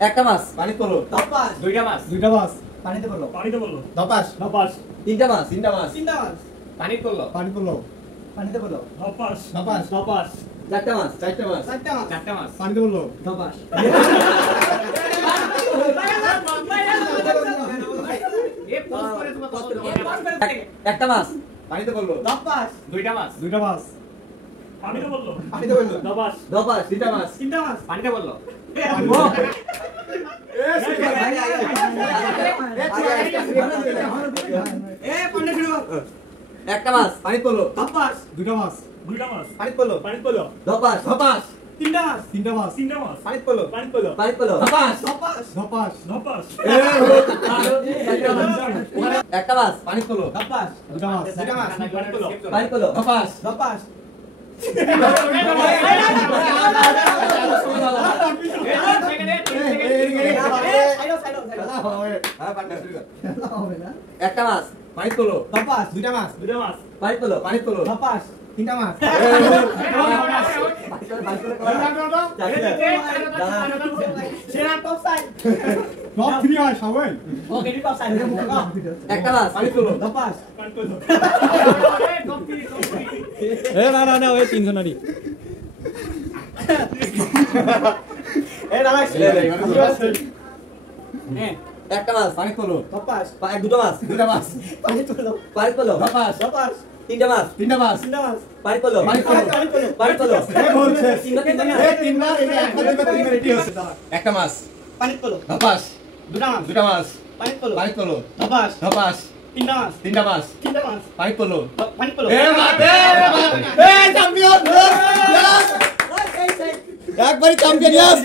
একটা মাছ পানি তোলো ধপাস দুইটা মাছ পানিতে পড়লো ধপাস তিনটা মাছ তিনটা মাছ পানি তোলো পানিতে পড়লো ধপাস চারটা মাছ চারটা মাছ চারটা মাছ ধপাস এ পজ করে তোমার একটা মাছ পানিতে বললো ধপাস দুইটা মাছ পানিতে পড়লো ধপাস তিনটা মাছ পানিতে বললো একটা মাছ পানি তোলো ধপাস পানি তোলো ধপাস তিনটা মাছ পানি তোলো পানি তোলো ধপাস একটা মাছ পানি তোলো ধপাস দুইটা মাছ পানি তোলো ধপাস ধপাস একটা মাছ পানি তোলো ধপাস দুইটা মাছ পানি তোলো পানি তোলো ধপাস তিনটা মাছ সেরা টপ সাইড ওকে টপ সাইড একটা মাছ পানি তোলো ধপাস এ দাঁড়া একটা মাছ পানি তোলো ধপাস দুটো মাছ দুইটা মাছ পানি তোলো পানি তোলো ধপাস ধপাস তিনটা মাছ তিনটা মাছ তিনটা মাছ পানি তোলো পানি তোলো পানি তোলো একটা মাছ পানি তোলো ধপাস দুটা মাছ দুইটা মাছ পানি তোলো পানি তোলো ধপাস ধপাস তিনটা মাছ তিনটা মাছ পানি তোলো পানি তোলো চ্যাম্পিয়ন একবারই চ্যাম্পিয়ন